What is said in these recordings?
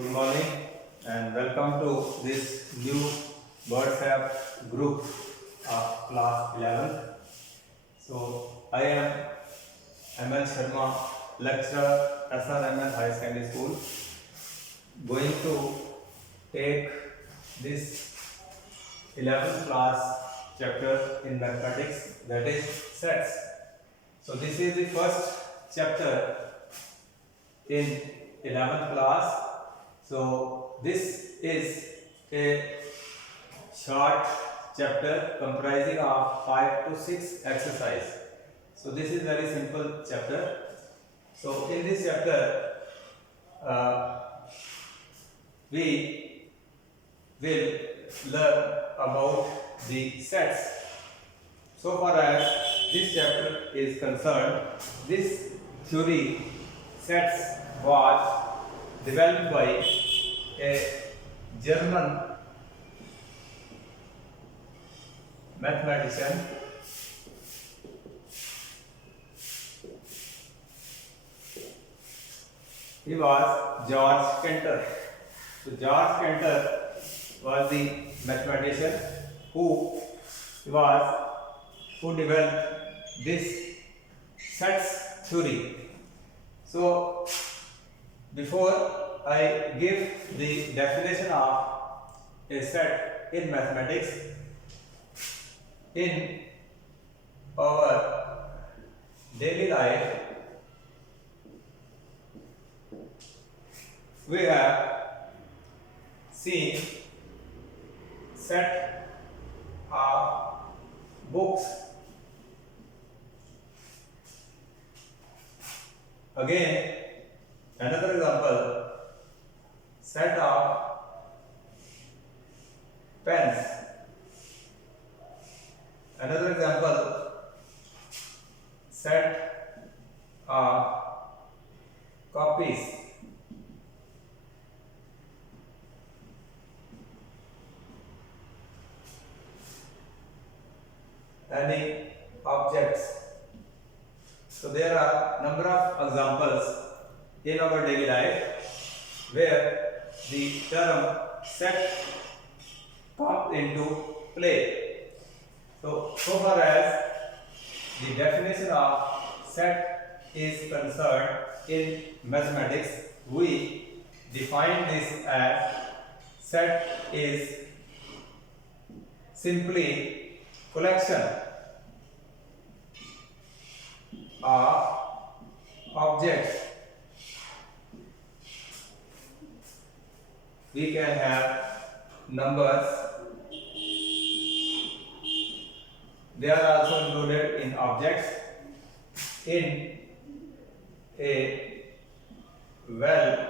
Good morning and welcome to this new WhatsApp group of class 11. So I am ML Sharma, lecturer SRML High Secondary School, going to take this 11th class chapter in mathematics, that is sets. So this is the first chapter in 11th class. So this is a short chapter comprising of 5 to 6 exercise. So this is very simple chapter. So in this chapter we will learn about the sets. So far as this chapter is concerned, this theory sets was developed by a German mathematician he was George Cantor. So George Cantor was the mathematician who developed this sets theory. So before I give the definition of a set in mathematics, in our daily life we have seen set of books. Again, another example, set of pens. Another example, set of copies. Any objects. So there are number of examples in our daily life where the term set comes into play. So far as the definition of set is concerned in mathematics, we define this as set is simply collection of objects. We can have numbers. They are also included in objects in a well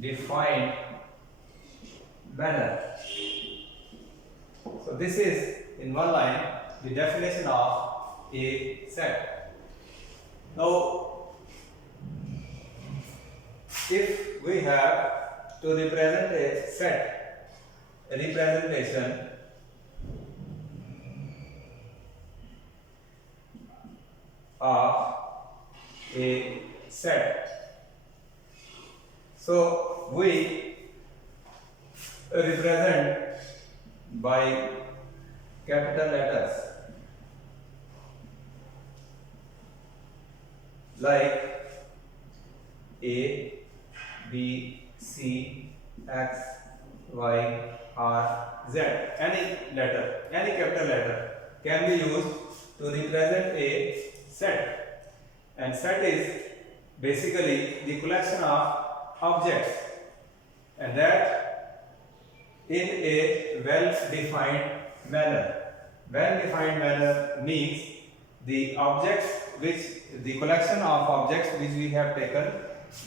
defined manner. So this is in one line the definition of a set. Now if we have to represent a set, a representation of a set, so we represent by capital letters like A, B, C, X, Y, R, Z. Any letter, any capital letter can be used to represent a set. And set is basically the collection of objects, and that in a well-defined manner. Well-defined manner means the objects the collection of objects which we have taken,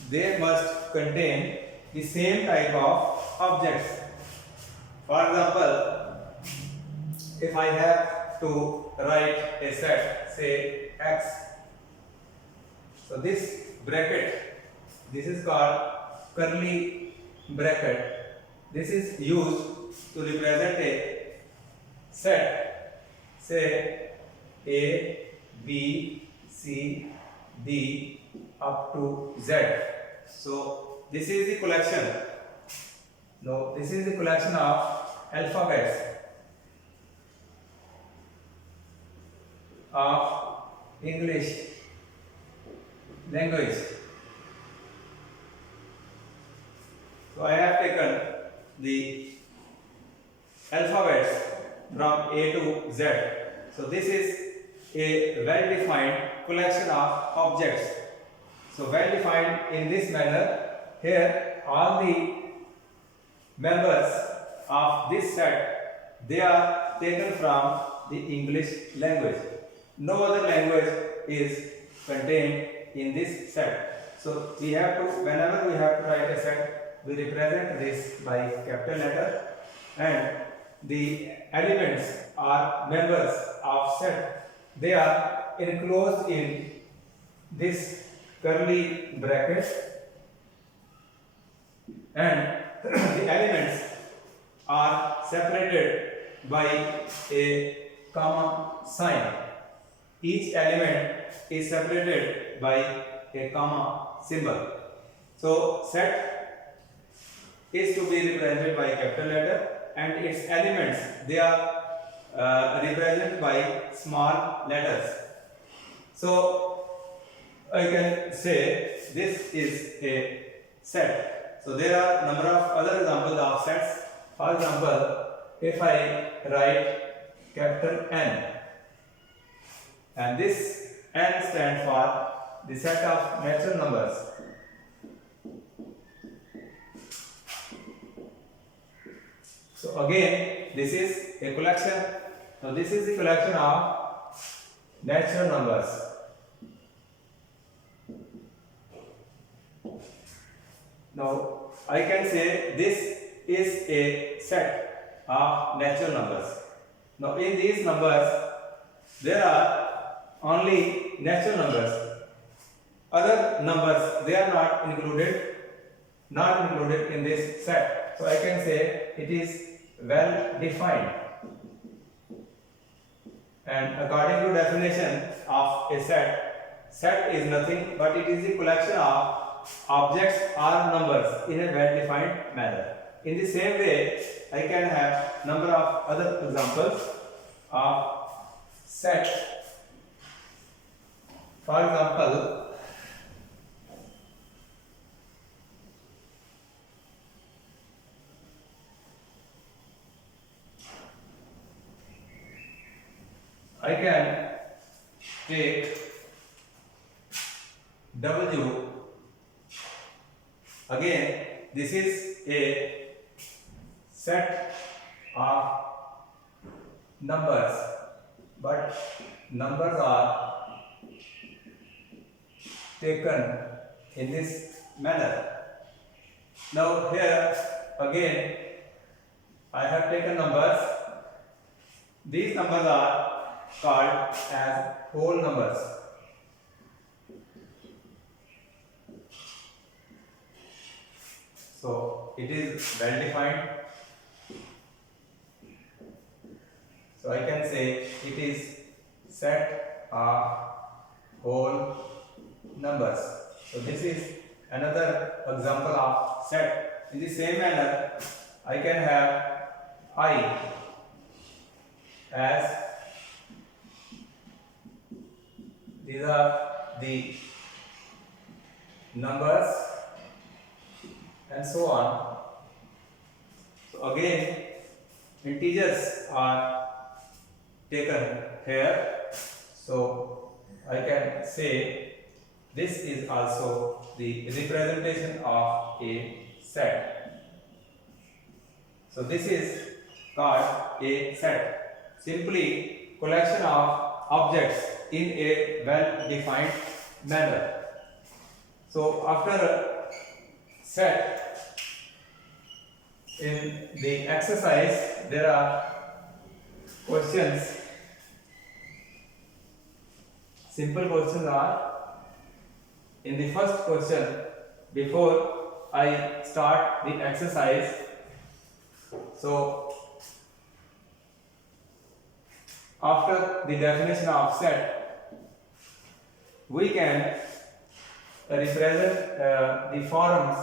they must contain the same type of objects. For example, if I have to write a set, say X, so this bracket, this is called curly bracket. This is used to represent a set, say A, B, C, D up to Z. So this is the collection. No, this is the collection of alphabets of English language. So I have taken the alphabets from A to Z. So this is a well-defined collection of objects. So well-defined in this manner. Here all the members of this set, they are taken from the English language. No other language is contained in this set. So we have to, whenever we have to write a set, we represent this by capital letter, and the elements or members of set, they are enclosed in this curly brackets, and the elements are separated by a comma sign. Each element is separated by a comma symbol. So set is to be represented by capital letter, and its elements, they are represented by small letters. So I can say this is a set. So there are number of other examples of sets. For example, if I write capital N, and this N stands for the set of natural numbers. So again, this is a collection. Now this is the collection of natural numbers. Now I can say this is a set of natural numbers. Now in these numbers, there are only natural numbers. Other numbers, they are not included in this set. So I can say it is well defined. And according to definition of a set, set is nothing but it is the collection of objects or numbers in a well-defined manner. In the same way, I can have number of other examples of set. For example, I can take W. Again, this is a set of numbers, but numbers are taken in this manner. Now here again I have taken numbers. These numbers are called as whole numbers. So it is well defined. So I can say it is set of whole numbers. So this is another example of set. In the same manner, I can have I as these are the numbers and so on. So again, integers are taken here. So I can say this is also the representation of a set. So this is called a set. Simply collection of objects in a well-defined manner. So after a set, in the exercise there are questions. Simple questions are, in the first question, before I start the exercise, so after the definition of set, we can represent the forms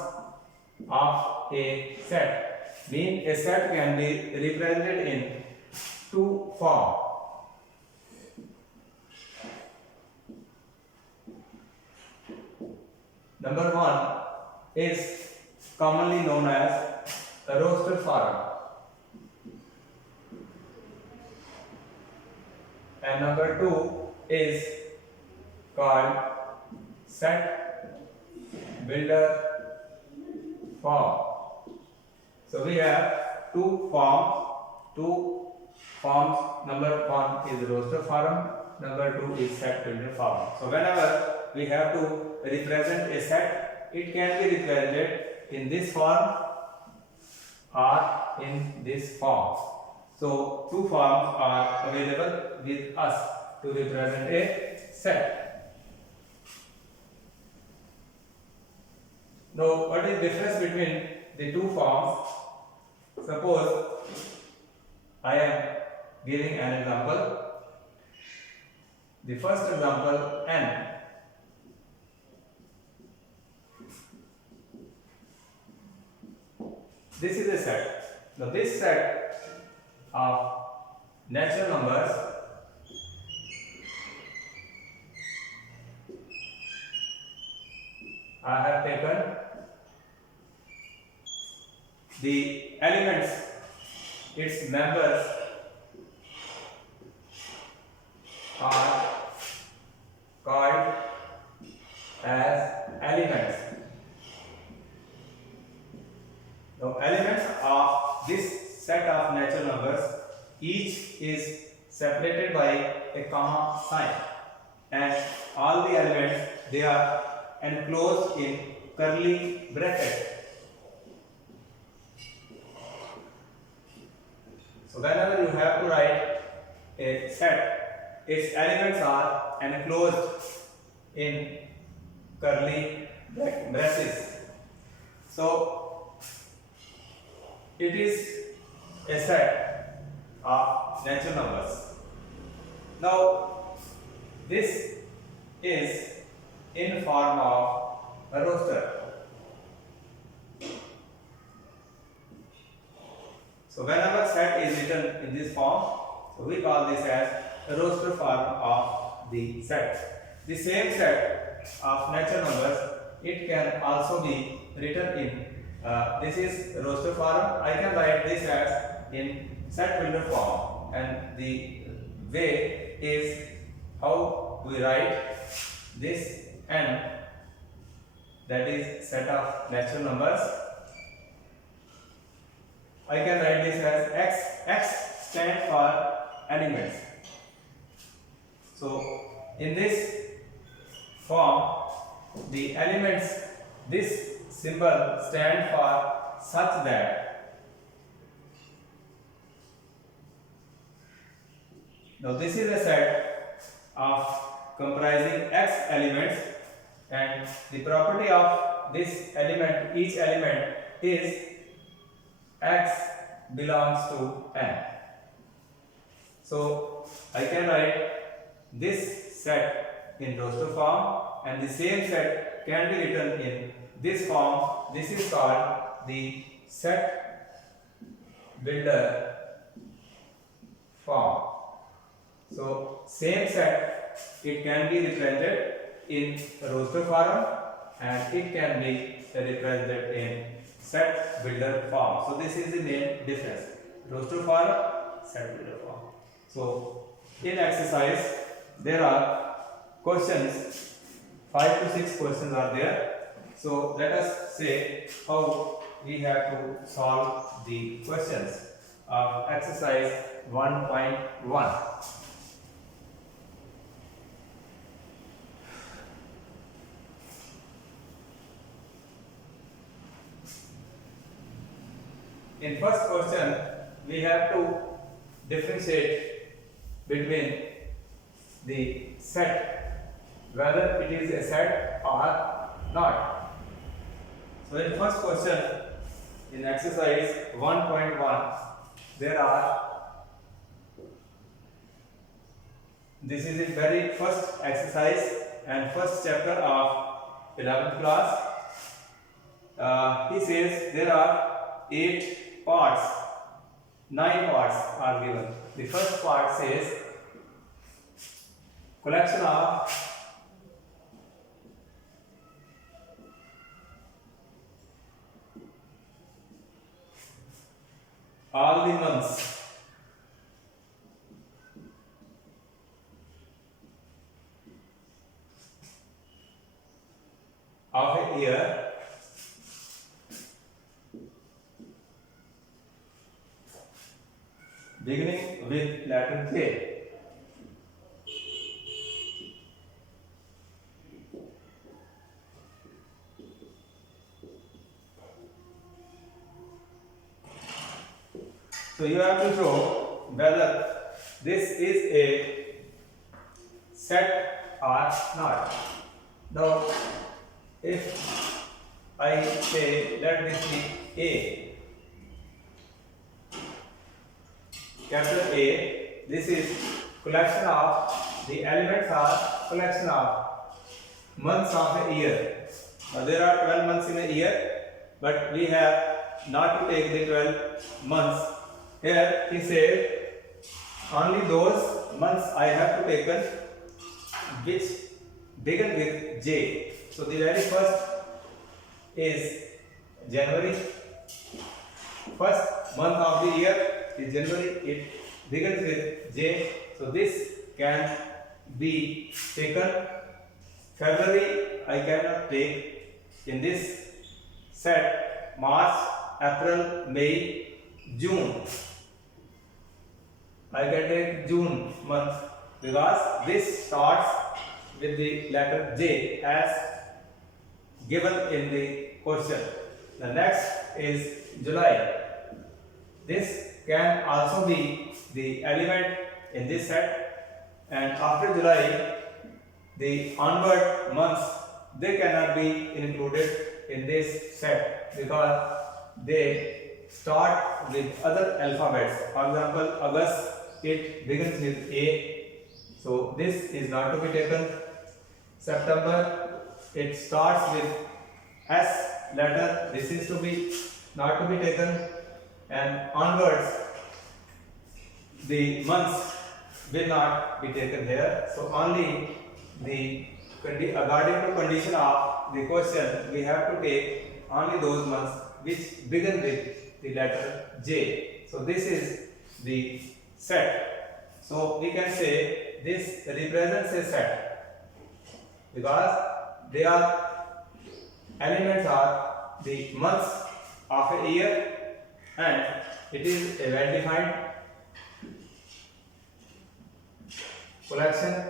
of a set. Mean a set can be represented in two forms. Number one is commonly known as a roster form, and number two is called set builder form. So we have two forms. Number one is roster form. Number two is set builder form. So whenever we have to represent a set, it can be represented in this form or in this form. So two forms are available with us to represent a set. Now, what is the difference between the two forms? Suppose I am giving an example. The first example, n. This is a set. Now this set of natural numbers I have taken the elements, its members are called as elements. Now elements of this set of natural numbers, each is separated by a comma sign, and all the elements, they are enclosed in curly bracket. So whenever you have to write a set, its elements are enclosed in curly braces. So it is a set of natural numbers. Now this is in form of a roster. So whenever set is written in this form, so we call this as a roster form of the set. The same set of natural numbers, it can also be written in this is roster form. I can write this as in set builder form, and the way is how we write this n, that is set of natural numbers. I can write this as x. X stands for elements. So in this form, the elements, this symbol stands for such that. Now this is a set of comprising x elements, and the property of this element, each element, is x belongs to n. So I can write this set in roster form, and the same set can be written in this form. This is called the set builder form. So same set, it can be represented in roster form, and it can be represented in set builder form. So this is the main difference: roster form, set builder form. So in exercise there are questions, 5 to 6 questions are there. So let us say how we have to solve the questions of exercise 1.1. In first question, we have to differentiate between the set, whether it is a set or not. So in first question, in exercise 1.1, there are, this is the very first exercise and first chapter of 11th class. he says there are 8 parts, 9 parts are given. The first part says collection of all the months of a year beginning with letter J. So you have to show whether this is a set or not. Now, if I say let this be A, capital A, this is collection of the elements are collection of months of a year. Now there are 12 months in a year, but we have not to take the 12 months. Here he said only those months I have to taken which begin with J. So the very first is January. First month of the year is January. It begins with J. So this can be taken. February I cannot take. In this set March, April, May, June. I can take June month because this starts with the letter J as given in the question. The next is July. This can also be the element in this set, and after July the onward months they cannot be included in this set because they start with other alphabets. For example, August, it begins with A, so this is not to be taken. September, it starts with S letter, this is to be not to be taken, and onwards the months will not be taken here. So only the according to condition of the question we have to take only those months which begin with the letter J. So this is the set. So we can say this represents a set because they are elements are the months of a year and it is a well defined collection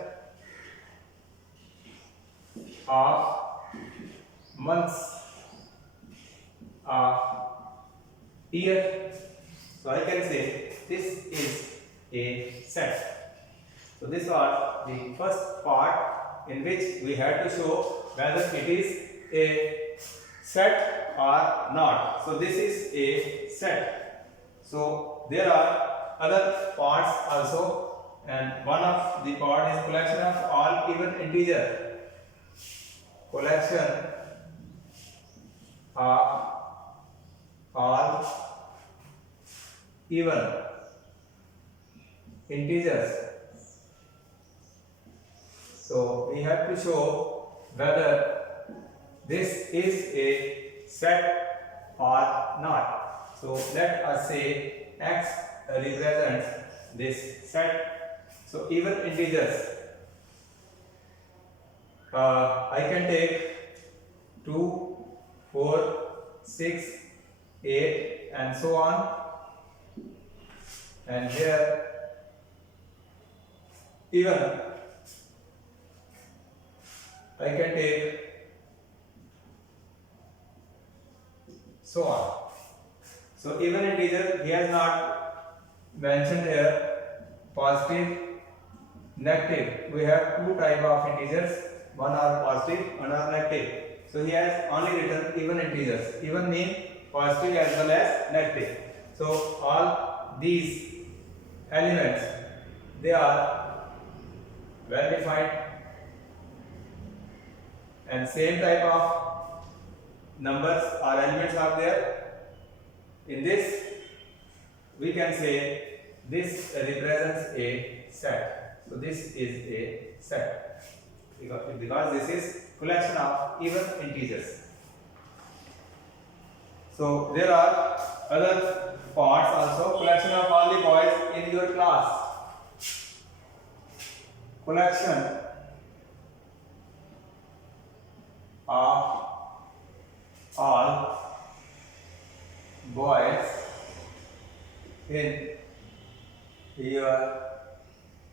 of months of year. So I can say this is a set. So this was the first part in which we had to show whether it is a set or not. So this is a set. So there are other parts also, and one of the part is collection of all even integer. Collection of all even integers. So we have to show whether this is a set or not. So let us say X represents this set. So even integers, I can take 2, 4, 6, 8 and so on, and here even I can take so on. So even integer he has not mentioned here positive, negative. We have two type of integers, one are positive, one are negative. So he has only written even integers. Even mean positive as well as negative. So all these elements they are well defined and same type of numbers or elements are there. In this, we can say this represents a set. So this is a set because this is collection of even integers. So there are other parts also. Collection of all the boys in your class. Collection of all boys in your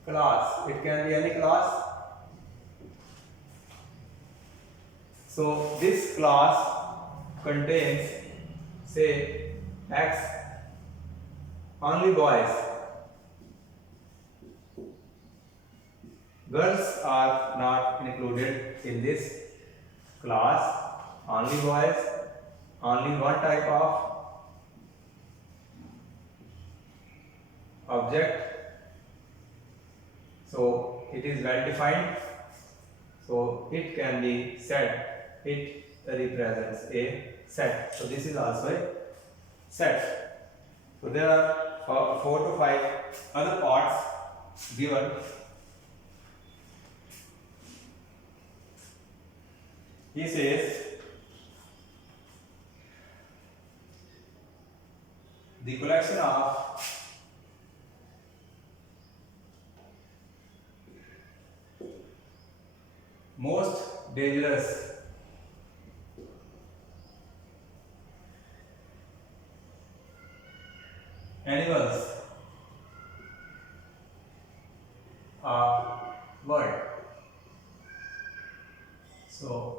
class. It can be any class. So this class contains, say, X only boys. Girls are not included in this class. Only boys, only one type of object. So it is well defined. So it can be said it represents a set. So this is also a set. So there are 4 to 5 other parts given. He says the collection of most dangerous animals of world. So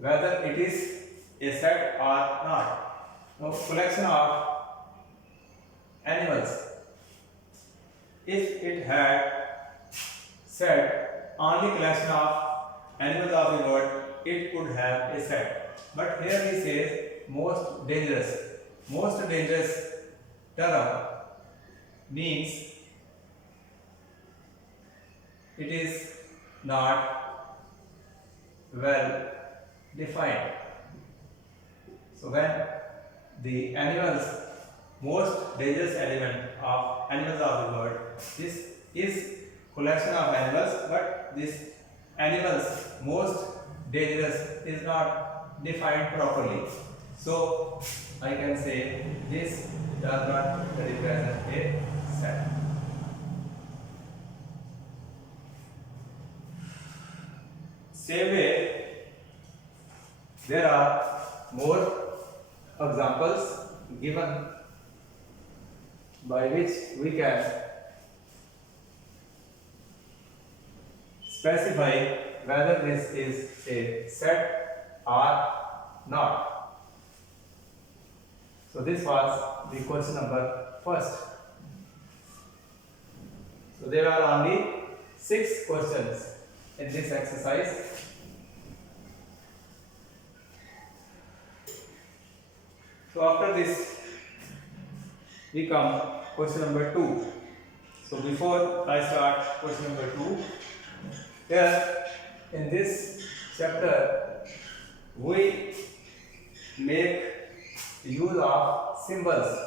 whether it is a set or not. Now, collection of animals. If it had said only collection of animals of the world, it could have a set. But here he says most dangerous. Most dangerous term means it is not well defined. So when the animals, most dangerous element of animals of the world, this is collection of animals, but this animals most dangerous is not defined properly. So I can say this does not represent a set. Same way, there are more examples given by which we can specify whether this is a set or not. So this was the question number first. So there are only 6 questions in this exercise. So after this, we come question number 2. So before I start question number 2, here in this chapter, we make use of symbols.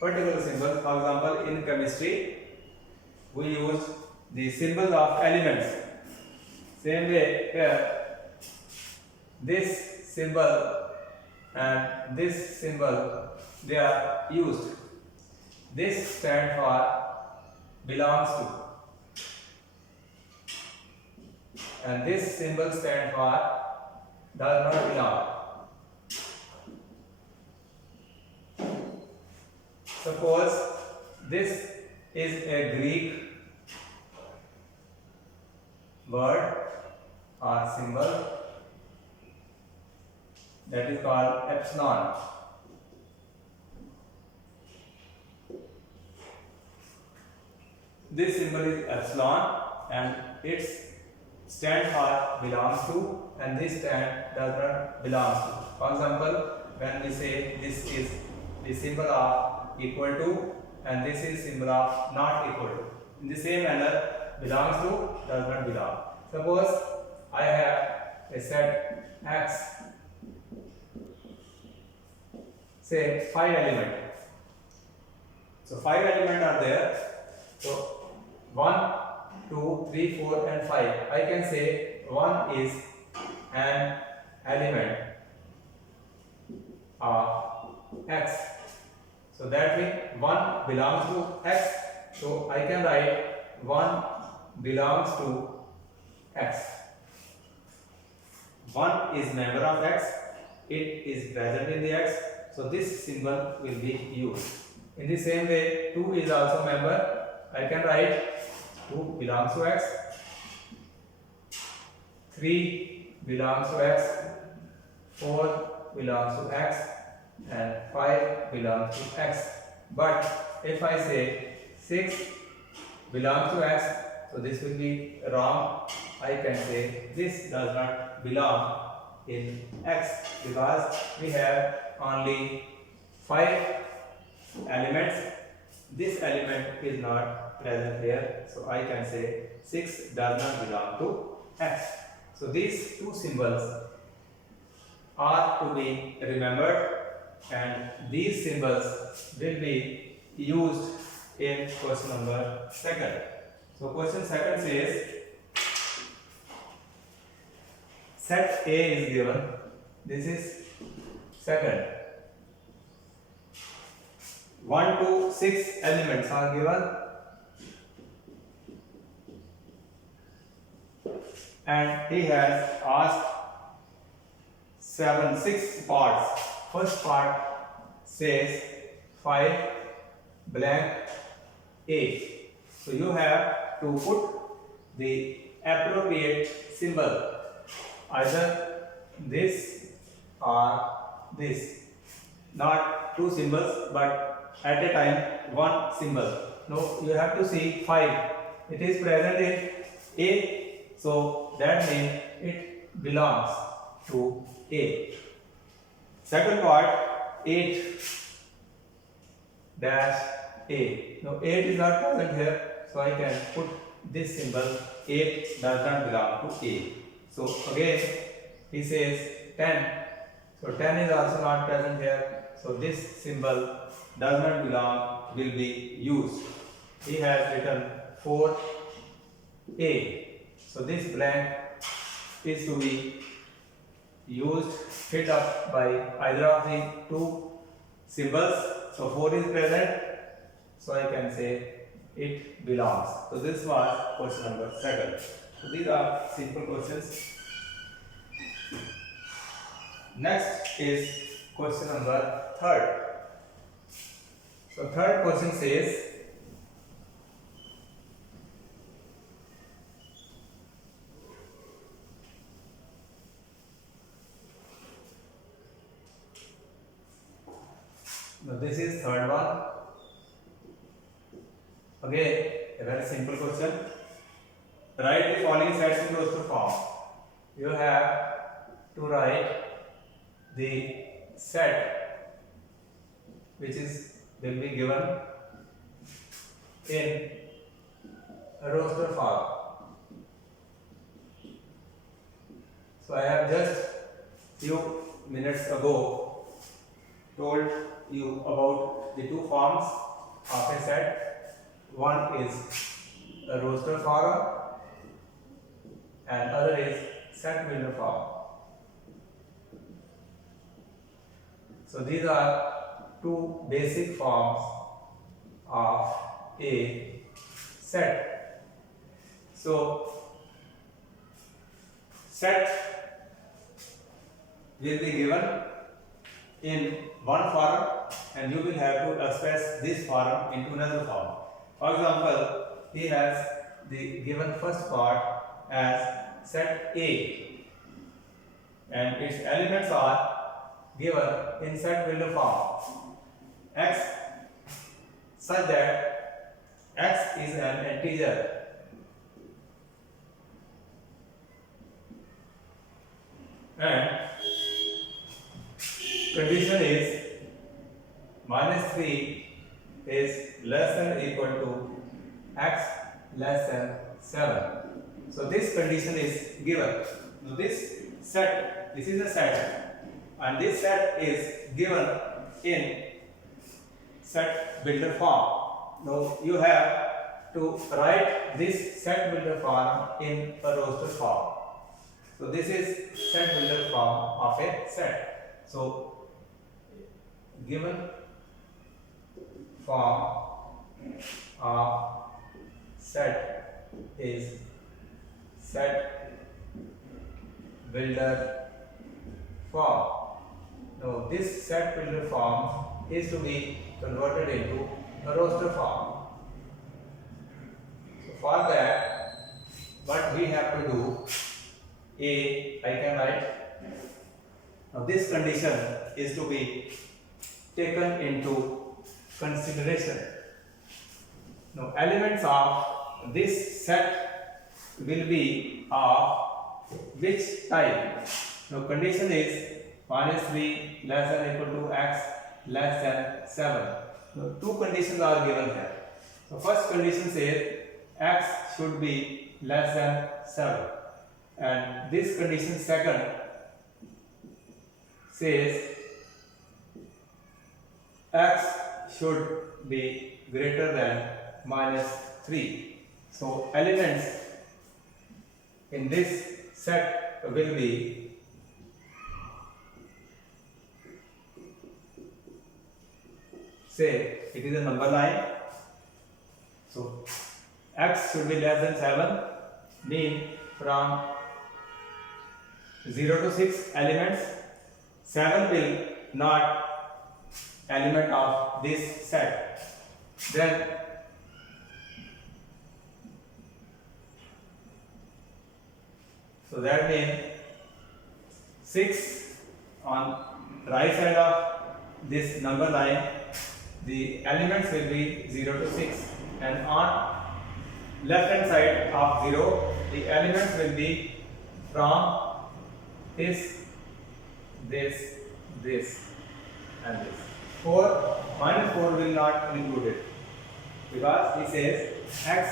Particular symbols. For example, in chemistry, we use the symbols of elements. Same way here, this symbol and this symbol, they are used. This stands for belongs to, and this symbol stands for does not belong. Suppose this is a Greek word or symbol that is called epsilon. This symbol is epsilon and its stand for belongs to, and this stand does not belongs to. For example, when we say this is the symbol of equal to and this is symbol of not equal to. In the same manner, belongs to does not belong. Suppose I have a set X, say 5 elements. So 5 elements are there. So 1, 2, 3, 4 and 5. I can say 1 is an element of X. So that means 1 belongs to X. So I can write 1 belongs to X. 1 is member of X. It is present in the X. So this symbol will be used. In the same way, 2 is also member. I can write 2 belongs to X. 3 belongs to X. 4 belongs to X. And 5 belongs to X. But if I say 6 belongs to X, so this will be wrong. I can say this does not belong in X because we have only 5 elements. This element is not present here, so I can say 6 does not belong to X. So these two symbols are to be remembered, and these symbols will be used in question number 2nd. So question 2nd says set A is given. This is 2nd. 1 to 6 elements are given, and he has asked 6 parts. First part says 5 blank A. So you have to put the appropriate symbol, either this or this. Not 2 symbols, but at a time 1 symbol. No, you have to see 5. It is present in A, so that means it belongs to A. Second part, 8 dash A. Now 8 is not present here, so I can put this symbol. 8 does not belong to A. So again he says 10. So 10 is also not present here, so this symbol does not belong, will be used. He has written 4A. So this blank is to be used, filled up by either of the 2 symbols. So 4 is present, so I can say it belongs. So this was question number 2nd. So these are simple questions. Next is question number 3rd. So 3rd question says now this is 3rd one. Again, a very simple question. Write the following sets in roster form. You have to write the set which will be given in a roster form. So I have just few minutes ago told you about the 2 forms of a set. One is a roster form and other is set builder form. So these are 2 basic forms of a set. So set will be given in one form, and you will have to express this form into another form. For example, he has the given first part as set A, and its elements are given in set builder form X, such that X is an integer. And condition is -3 is less than or equal to X less than 7. So this condition is given. Now this is a set, and this set is given in set builder form. Now you have to write this set builder form in a roster form. So this is set builder form of a set. So given form of set is set builder form. Now this set builder form is to be converted into a roster form. So for that, what we have to do, I can write. Now this condition is to be taken into consideration. Now elements of this set will be of which type? Now condition is -3 less than equal to x less than 7. Now two conditions are given here. So first condition says x should be less than 7, and this condition second says x should be greater than -3. So elements in this set will be say it is a number line. So x should be less than 7 mean from 0 to 6 elements. 7 will not element of this set. Then so that means 6 on right side of this number line, the elements will be 0 to 6, and on left hand side of 0, the elements will be from this, and this. 4 minus 4 will not include it, because he says x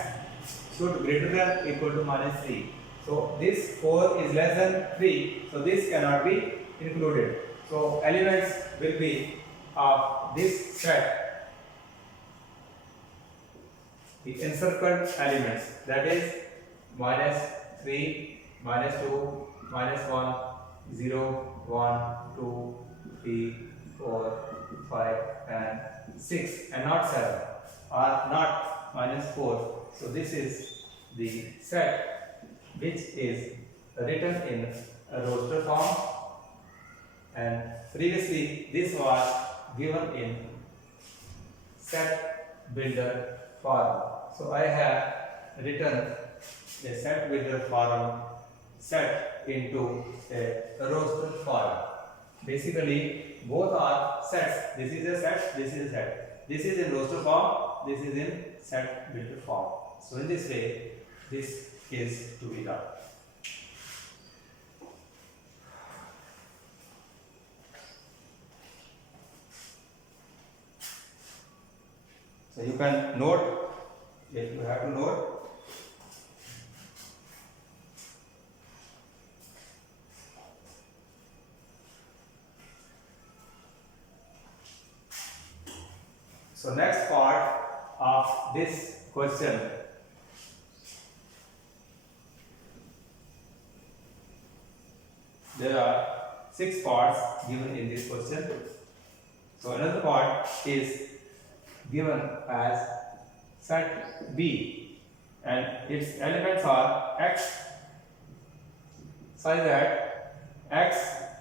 should greater than equal to -3. So this 4 is less than 3, so this cannot be included. So elements will be of this set, the encircled elements, that is -3, -2, -1, 0, 1, 2, 3, 4, 5 and 6, and not 7, or not -4. So this is the set which is written in a roster form, and previously this was given in set builder form. So I have written a set builder form set into a roster form. Basically both are sets. This is a set, this is a set. This is in roster form, this is in set builder form. So in this way this is to be done. So you can note, if you have to note. So next part of this question, there are 6 parts given in this question. So another part is given as set B, and its elements are x, such that x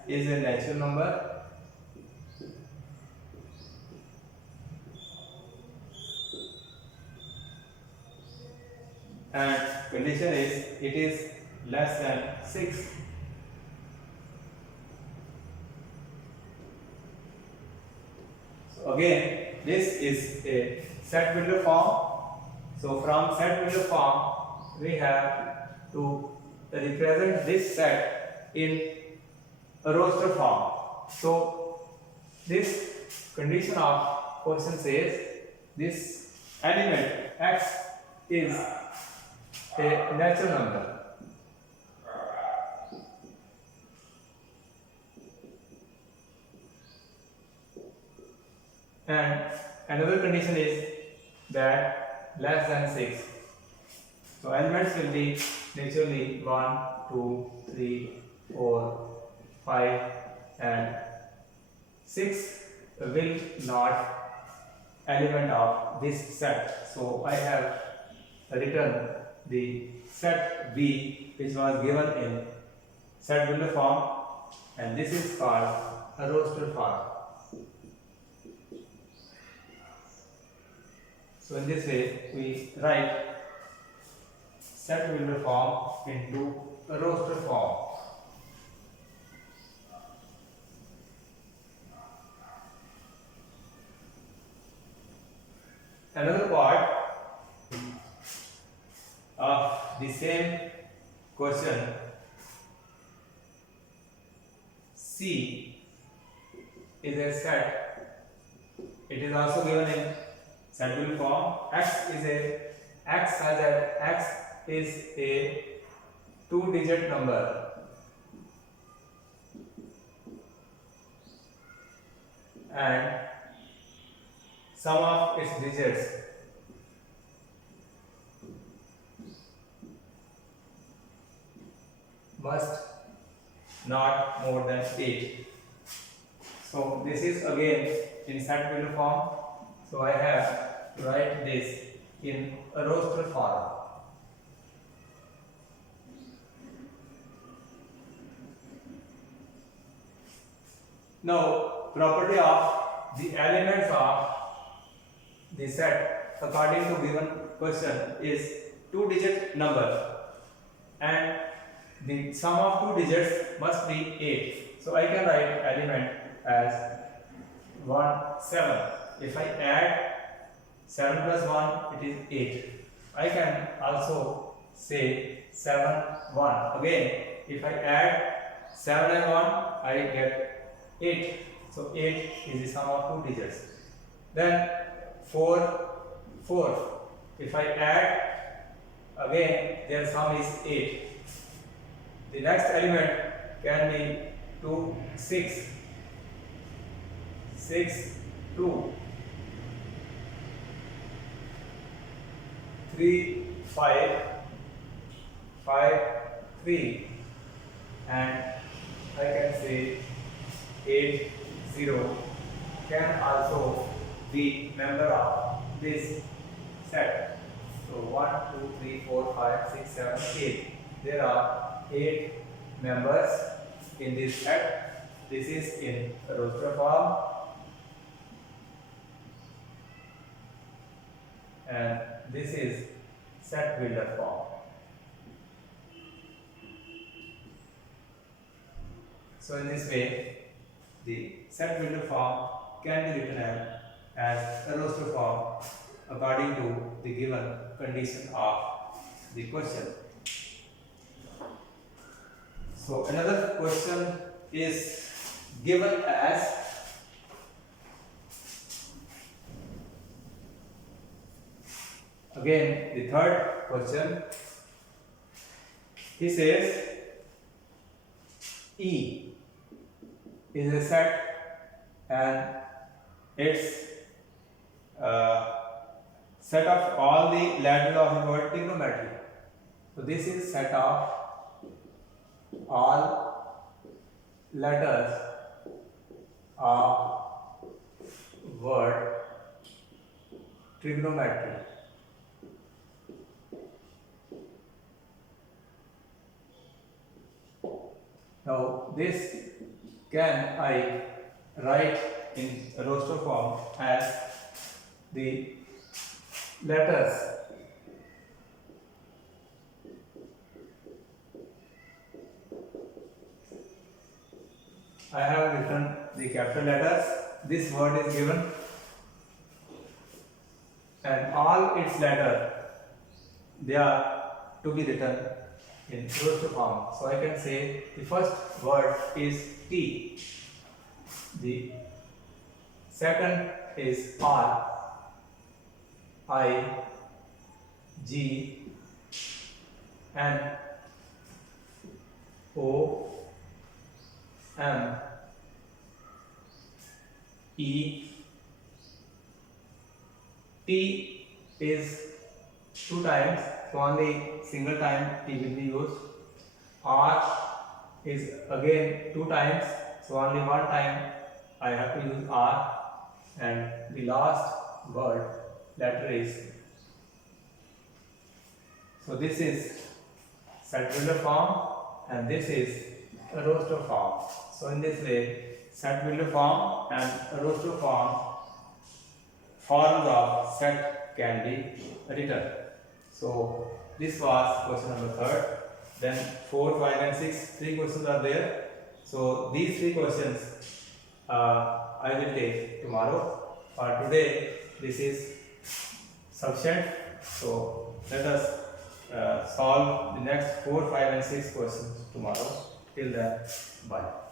is a natural number, and condition is it is less than 6. So again, this is a set builder form. So from set builder form, we have to represent this set in a roster form. So this condition of question says this element x is a natural number. And another condition is that less than 6. So elements will be naturally 1, 2, 3, 4, 5 and 6 will not element of this set. So I have written the set B which was given in set builder form, and this is called a roster form. So in this way we write set builder form into a roster form. Another part of the same question, C is a set. It is also given in set builder form. X such that X is a 2-digit number and sum of its digits must not more than 8. So this is again in set builder form. So I have to write this in a roster form. Now, property of the elements of the set according to given question is 2-digit number and the sum of 2 digits must be 8. So I can write element as 1, 7. If I add 7 plus 1, it is 8. I can also say 7, 1. Again, if I add 7 and 1, I get 8. So 8 is the sum of 2 digits. Then 4, 4. If I add, again their sum is 8. The next element can be 2, 6. 6, 2. 3, 5. 5, 3. And I can say 8, 0 can also be member of this set. So 1, 2, 3, 4, 5, 6, 7, 8. There are 8 members in this set. This is in roster form, and this is set builder form. So in this way, the set builder form can be written as a roster form according to the given condition of the question. So another question is given as again the third question. He says E is a set and its set of all the lateral of the word trigonometry. So this is set of all letters of word trigonometry. Now this can I write in roster form as the letters I have written the capital letters. This word is given and all its letters they are to be written in roster form. So I can say the first word is T, the second is R, I, G, N, O, M, E, T is 2 times, so only single time T will be used. R is again 2 times, so only one time I have to use R. And the last word letter is, so this is set-builder form and this is a roster form. So in this way, set-builder form and a roster form forms of set can be written. So this was question number 3rd. Then 4, 5 and 6, 3 questions are there. So these 3 questions I will take tomorrow. For today, this is sufficient. So let us solve the next 4, 5 and 6 questions tomorrow. Till then, bye.